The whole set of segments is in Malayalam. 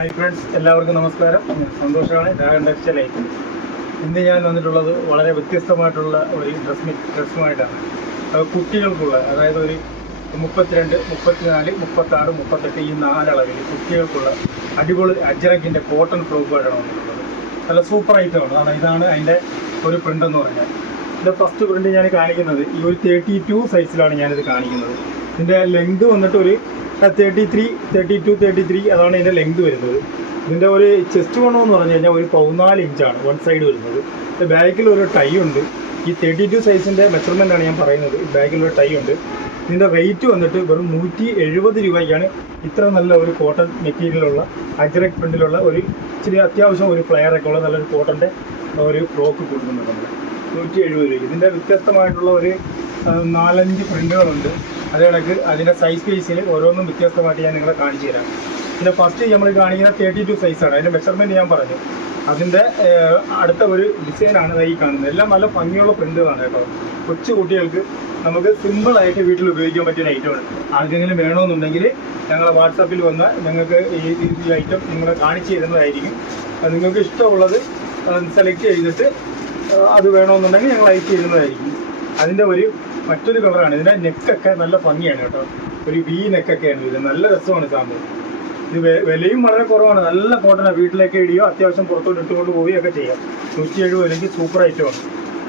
ഹായ് ഫ്രണ്ട്സ് എല്ലാവർക്കും നമസ്കാരം. സന്തോഷമാണ്. ഡ്രാഗൺ ടെക്സ്റ്റൈലായിട്ട് ഇന്ന് ഞാൻ വന്നിട്ടുള്ളത് വളരെ വ്യത്യസ്തമായിട്ടുള്ള ഒരു ഡ്രസ് ഡ്രസ്സുമായിട്ടാണ് അത് കുട്ടികൾക്കുള്ള അതായത് ഒരു മുപ്പത്തിരണ്ട് മുപ്പത്തിനാല് മുപ്പത്താറ് മുപ്പത്തെട്ട് ഈ നാലളവിൽ കുട്ടികൾക്കുള്ള അടിപൊളി അജറക്കിന്റെ കോട്ടൺ ഫ്രോക്കുമായിട്ടാണ് വന്നിട്ടുള്ളത്. നല്ല സൂപ്പർ ഐറ്റമാണ് കാരണം ഇതാണ് അതിന്റെ ഒരു പ്രിന്റ് എന്ന് പറഞ്ഞാൽ. ഇതിന്റെ ഫസ്റ്റ് പ്രിന്റ് ഞാൻ കാണിക്കുന്നത് ഈ ഒരു തേർട്ടി ടു സൈസിലാണ് ഞാനിത് കാണിക്കുന്നത്. ഇതിന്റെ ലെങ്ത് വന്നിട്ട് ഒരു thirty three thirty two thirty three അതാണ് ഇതിന്റെ ലെങ്ത് വരുന്നത്. ഇതിന്റെ ഒരു ചെസ്റ്റ് വണ്ണം എന്ന് പറഞ്ഞു കഴിഞ്ഞാൽ ഒരു പതിനാല് ഇഞ്ചാണ് വൺ സൈഡ് വരുന്നത്. ബാക്കിൽ ഒരു ടൈ ഉണ്ട്. ഈ തേർട്ടി ടു സൈസിന്റെ ആണ് ഞാൻ പറയുന്നത്. ബാക്കിൽ ഒരു ടൈ ഉണ്ട്. ഇതിന്റെ റേറ്റ് വന്നിട്ട് വെറും നൂറ്റി എഴുപത് രൂപയ്ക്കാണ് ഇത്ര നല്ല ഒരു കോട്ടൺ മെറ്റീരിയലുള്ള അജറക് പ്രിന്റിലുള്ള ഒരു ഇച്ചിരി അത്യാവശ്യം ഒരു ഫ്ലെയറൊക്കെ ഉള്ള നല്ലൊരു കോട്ടന്റെ ഒരു ഫ്രോക്ക് കൊടുക്കുന്നുണ്ട് നമ്മൾ നൂറ്റി എഴുപത് രൂപ ഇതിന്റെ വ്യത്യസ്തമായിട്ടുള്ള ഒരു നാലഞ്ച് പ്രിന്റുകളുണ്ട് അതേ കണക്ക് അതിന്റെ സൈസ് ബേസിൽ ഓരോന്നും വ്യത്യസ്തമായിട്ട് ഞാൻ നിങ്ങളെ കാണിച്ചു തരാം. പിന്നെ ഫസ്റ്റ് നമ്മൾ കാണിക്കുന്ന തേർട്ടി ടു സൈസാണ് അതിന്റെ മെഷർമെന്റ് ഞാൻ പറഞ്ഞു. അതിന്റെ അടുത്ത ഒരു ഡിസൈനാണ് ഈ കാണുന്നത്. എല്ലാം നല്ല ഭംഗിയുള്ള പ്രിന്റുകളാണ് കേട്ടോ. കൊച്ചു കുട്ടികൾക്ക് നമുക്ക് സിമ്പിളായിട്ട് വീട്ടിൽ ഉപയോഗിക്കാൻ പറ്റിയ ഐറ്റമാണ് ആർക്കെങ്കിലും വേണമെന്നുണ്ടെങ്കിൽ ഞങ്ങളെ വാട്സാപ്പിൽ വന്ന് ഞങ്ങൾക്ക് ഈ ഈ ഐറ്റം നിങ്ങളെ കാണിച്ചു തരുന്നതായിരിക്കും. നിങ്ങൾക്ക് ഇഷ്ടമുള്ളത് സെലക്ട് ചെയ്തിട്ട് അത് വേണമെന്നുണ്ടെങ്കിൽ ഞങ്ങൾ അയച്ചു തരുന്നതായിരിക്കും. അതിന്റെ ഒരു മറ്റൊരു കളറാണ്. ഇതിന്റെ നെക്കൊക്കെ നല്ല ഭംഗിയാണ് കേട്ടോ. ഒരു വി നെക്കൊക്കെയാണ് ഇത്. നല്ല രസമാണ് സാമ്പിൾ ഇത് വിലയും വളരെ കുറവാണ്. നല്ല കോട്ടനാണ് വീട്ടിലേക്ക് ഇടിയോ അത്യാവശ്യം പുറത്തോട്ട് ഇട്ടുകൊണ്ട് പോവുകയൊക്കെ ചെയ്യാം. നൂറ്റി എഴുപത് അല്ലെങ്കിൽ സൂപ്പർ ഐറ്റമാണ്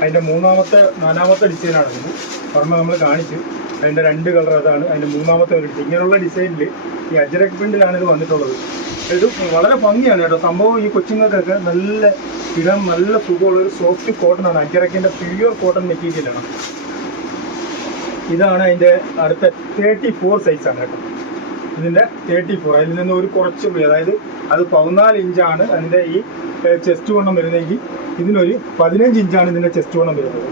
അതിന്റെ മൂന്നാമത്തെ നാലാമത്തെ ഡിസൈനാണ് ഇത്. ഒരെണ്ണം നമ്മൾ കാണിച്ചു. അതിന്റെ രണ്ട് കളർ അതാണ്. അതിന്റെ മൂന്നാമത്തെ ഒരു ഡിസൈൻ ഇങ്ങനെയുള്ള ഡിസൈനിൽ ഈ അജരക് പ്രിന്റിലാണ് ഇത് വന്നിട്ടുള്ളത്. ഇത് വളരെ ഭംഗിയാണ് കേട്ടോ. സംഭവം ഈ കൊച്ചുങ്ങൾക്കൊക്കെ നല്ല ഇടാൻ നല്ല സുഖമുള്ള ഒരു സോഫ്റ്റ് കോട്ടൺ ആണ്. അജരക്കിന്റെ പ്യുവർ കോട്ടൺ മെറ്റീരിയലാണ് ഇതാണ് അതിന്റെ അടുത്ത തേർട്ടി ഫോർ സൈസാണ് കേട്ടോ. ഇതിന്റെ തേർട്ടി ഫോർ അതിൽ നിന്ന് ഒരു കുറച്ച് കൂടി അതായത് അത് പതിനാല് ഇഞ്ചാണ് അതിന്റെ ഈ ചെസ്റ്റ് വണ്ണം വരുന്നതെങ്കിൽ ഇതിനൊരു പതിനഞ്ച് ഇഞ്ചാണ് ഇതിന്റെ ചെസ്റ്റ് വണ്ണം വരുന്നത്.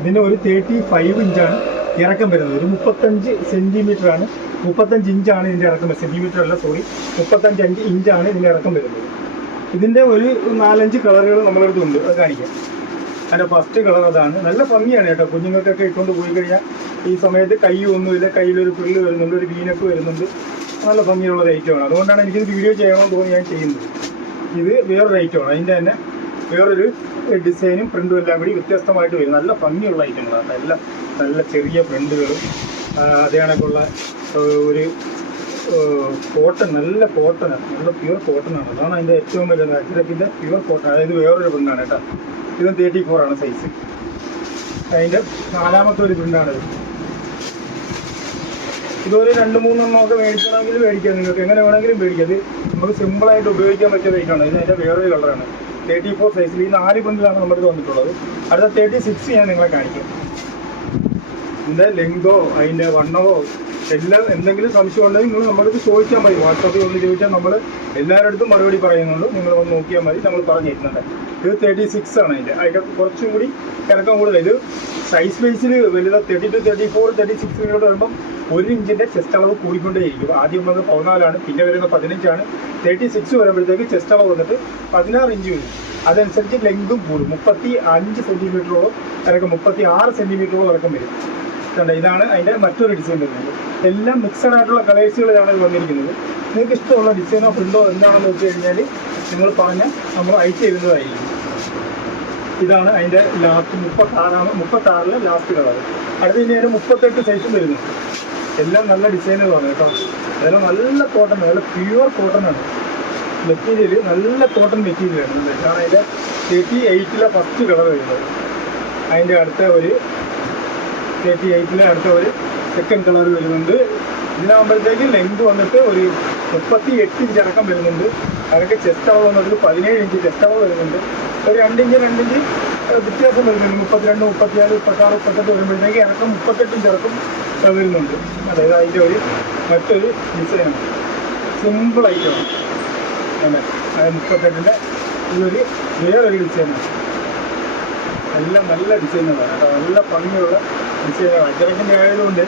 ഇതിന്റെ ഒരു തേർട്ടി ഫൈവ് ഇഞ്ചാണ് ഇറക്കം വരുന്നത്. ഒരു മുപ്പത്തഞ്ച് സെന്റിമീറ്റർ ആണ്. മുപ്പത്തഞ്ച് ഇഞ്ചാണ് ഇതിന്റെ ഇറക്കം വരുന്നത്. സെന്റിമീറ്റർ അല്ല സോറി മുപ്പത്തഞ്ച് അഞ്ച് ഇഞ്ചാണ് ഇതിന്റെ ഇറക്കം വരുന്നത്. ഇതിന്റെ ഒരു നാലഞ്ച് കളറുകൾ നമ്മളടുത്തുണ്ട് അത് കാണിക്കാം. അതിന്റെ ഫസ്റ്റ് കളർ അതാണ്. നല്ല ഭംഗിയാണ് കേട്ടോ. കുഞ്ഞുങ്ങൾക്കൊക്കെ ഇട്ടുകൊണ്ട് പോയി കഴിഞ്ഞാൽ ഈ സമയത്ത് കൈ ഒന്നുമില്ല. കയ്യിലൊരു പുല്ല് വരുന്നുണ്ട് ഒരു വീനക്ക് വരുന്നുണ്ട്. നല്ല ഭംഗിയുള്ള ഐറ്റമാണ് അതുകൊണ്ടാണ് എനിക്കിത് വീഡിയോ ചെയ്യണമെന്ന് തോന്നി ഞാൻ ചെയ്യുന്നത്. ഇത് വേറൊരു ഐറ്റമാണ് അതിന്റെ തന്നെ വേറൊരു ഡിസൈനും പ്രിന്റും എല്ലാം കൂടി വ്യത്യസ്തമായിട്ട് വരും. നല്ല ഭംഗിയുള്ള ഐറ്റങ്ങളാണ് നല്ല നല്ല ചെറിയ പ്രിന്റുകളും അതേ കണക്കുള്ള ഒരു കോട്ടൺ നല്ല കോട്ടനാണ് നല്ല പ്യുവർ കോട്ടനാണ് അതാണ് അതിന്റെ ഏറ്റവും വലിയ അച്ചിരക്കിന്റെ പ്യുവർ കോട്ടൺ അതായത് വേറൊരു പ്രിന്റാണ് കേട്ടോ. ഇത് തേർട്ടി ഫോറാണ് സൈസ് അതിന്റെ നാലാമത്തെ ഒരു പ്രിന്റാണിത് ഇതൊരു രണ്ട് മൂന്നെണ്ണം ഒക്കെ മേടിക്കണമെങ്കിൽ മേടിക്കാം നിങ്ങൾക്ക്. എങ്ങനെ വേണമെങ്കിലും മേടിക്കാം. ഇത് നമുക്ക് സിമ്പിളായിട്ട് ഉപയോഗിക്കാൻ പറ്റിയ ബൈക്കാണ് ഇത് എന്റെ വേറൊരു കളറാണ് തേർട്ടി ഫോർ സൈസിൽ ഈ നാല് ബണ്ടിലാണ് നമ്മുടെ ഇത് വന്നിട്ടുള്ളത്. അടുത്ത തേർട്ടി സിക്സ് ഞാൻ നിങ്ങളെ കാണിക്കാം. ഇതിന്റെ ലെങ്തോ അതിന്റെ വണ്ണമോ എല്ലാം എന്തെങ്കിലും സംശയം ഉണ്ടെങ്കിൽ നിങ്ങൾ നമ്മൾക്ക് ചോദിച്ചാൽ മതി. വാട്സാപ്പിൽ ഒന്ന് ചോദിച്ചാൽ നമ്മൾ എല്ലാവരുടെ അടുത്തും മറുപടി പറയുന്നുണ്ട്. നിങ്ങൾ ഒന്ന് നോക്കിയാൽ മതി. നമ്മൾ പറഞ്ഞു തരുന്നുണ്ട്. ഇത് തേർട്ടി സിക്സ് ആണ് അതിന്റെ അതിന്റെ കുറച്ചും കൂടി കിടക്കം കൂടുതൽ. ഇത് സൈസ് ബേസിൽ വലുത്. Thirty two thirty four thirty സിക്സിനോട് വരുമ്പം ഒരു ഇഞ്ചിന്റെ ചെസ്റ്റ് അളവ് കൂടിക്കൊണ്ടേയിരിക്കും. ആദ്യം വന്നത് പതിനാലാണ് പിന്നെ വരുന്നത് പതിനഞ്ചാണ്. തേർട്ടി സിക്സ് വരുമ്പോഴത്തേക്ക് ചെസ്റ്റ് അളവ് വന്നിട്ട് പതിനാറ് ഇഞ്ച് വരും. അതനുസരിച്ച് ലെങ്തും കൂടും. മുപ്പത്തി അഞ്ച് സെന്റിമീറ്ററോളം ഇറക്കം മുപ്പത്തി ആറ് സെന്റിമീറ്ററോളം ഇറക്കം വരും. കണ്ട? ഇതാണ് അതിന്റെ മറ്റൊരു ഡിസൈൻ വരുന്നത്. എല്ലാം മിക്സഡ് ആയിട്ടുള്ള കളേഴ്സുകളിലാണ് ഇത് വന്നിരിക്കുന്നത്. നിങ്ങൾക്ക് ഇഷ്ടമുള്ള ഡിസൈനോ പ്രിന്റോ എന്താണെന്ന് വെച്ച് കഴിഞ്ഞാൽ നിങ്ങൾ പറഞ്ഞാൽ നമ്മൾ അയച്ചു തരുന്നതായിരിക്കും ഇതാണ് അതിന്റെ ലാസ്റ്റ് മുപ്പത്താറാണ് മുപ്പത്താറിലെ ലാസ്റ്റ് കളർ. അടുത്ത അതിന്റെ മുപ്പത്തെട്ട് സൈസും വരുന്നു. എല്ലാം നല്ല ഡിസൈനുകളാണ് കേട്ടോ. അതെല്ലാം നല്ല കോട്ടൺ നല്ല പ്യുവർ കോട്ടൺ ആണ്. മെറ്റീരിയൽ നല്ല കോട്ടൺ മെറ്റീരിയലാണ് ഇതാണ് അതിന്റെ തേർട്ടി എയ്റ്റിലെ ഫസ്റ്റ് കളർ വരുന്നത്. അതിന്റെ അടുത്ത ഒരു തേർട്ടി എയ്റ്റിലെ അടുത്ത ഒരു സെക്കൻഡ് കളർ വരുന്നുണ്ട്. ഇതിനാകുമ്പോഴത്തേക്ക് ലെങ്ത് വന്നിട്ട് ഒരു മുപ്പത്തി എട്ട് ഇഞ്ച് അടക്കം വരുന്നുണ്ട്. അതൊക്കെ ചെസ്റ്റ് അളവ് വന്നിട്ട് പതിനേഴ് ഇഞ്ച് ചെസ്റ്റ് അളവ് വരുന്നുണ്ട്. ഒരു രണ്ട് ഇഞ്ച് രണ്ട് ഇഞ്ച് ഏഹ് വ്യത്യാസം വരുന്നുണ്ട്. മുപ്പത്തിരണ്ട് മുപ്പത്തിനാല് മുപ്പത്താറ് മുപ്പത്തെട്ട് വരുമ്പോഴത്തേക്ക് ഇറക്കം മുപ്പത്തെട്ട് ഏഹ് വരുന്നുണ്ട് അതായത് അതിന്റെ ഒരു മറ്റൊരു ഡിസൈനാണ്. സിമ്പിൾ ഐറ്റമാണ് അല്ലേ? അതായത് മുപ്പത്തെട്ടിന്റെ ഇതൊരു വേറൊരു ഡിസൈനാണ്. എല്ലാം നല്ല ഡിസൈനുകളാണ് കേട്ടോ നല്ല ഭംഗിയുള്ള ഡിസൈനുകളാണ് അച്ചടക്കിന്റെ ആയതുകൊണ്ട്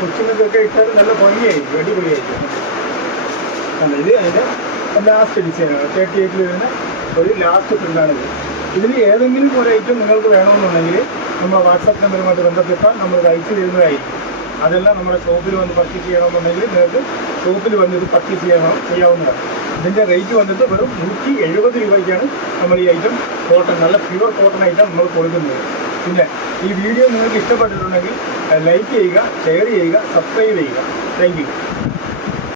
കൊച്ചുങ്ങൾക്കൊക്കെ ഇട്ടാൽ നല്ല ഭംഗിയായിരിക്കും അടിപൊളിയായിരിക്കും. അല്ല? ഇത് അതിന്റെ ലാസ്റ്റ് ഡിസൈനാണ് തേർട്ടി എയ്റ്റിൽ വരുന്ന ഒരു ലാസ്റ്റ് പ്രിന്റാണിത് ഇതിൽ ഏതെങ്കിലും ഒരു ഐറ്റം നിങ്ങൾക്ക് വേണമെന്നുണ്ടെങ്കിൽ നമ്മുടെ വാട്സാപ്പ് നമ്പറുമായിട്ട് ബന്ധപ്പെട്ടാൽ നമ്മൾ അയച്ചു തരുന്നതായിരിക്കും. അതെല്ലാം നമ്മുടെ ഷോപ്പിൽ വന്ന് പർച്ചേസ് ചെയ്യണമെന്നുണ്ടെങ്കിൽ നിങ്ങൾക്ക് ഷോപ്പിൽ വന്ന് പർച്ചേസ് ചെയ്യണം ചെയ്യാവുന്നതാണ്. ഇതിന്റെ റേറ്റ് വന്നിട്ട് വെറും നൂറ്റി എഴുപത് രൂപയ്ക്കാണ് നമ്മൾ ഈ ഐറ്റം കോട്ടൺ നല്ല പ്യുവർ കോട്ടൺ ഐറ്റം നമ്മൾ കൊടുക്കുന്നത്. പിന്നെ ഈ വീഡിയോ നിങ്ങൾക്ക് ഇഷ്ടപ്പെട്ടിട്ടുണ്ടെങ്കിൽ ലൈക്ക് ചെയ്യുക ഷെയർ ചെയ്യുക സബ്സ്ക്രൈബ് ചെയ്യുക. താങ്ക്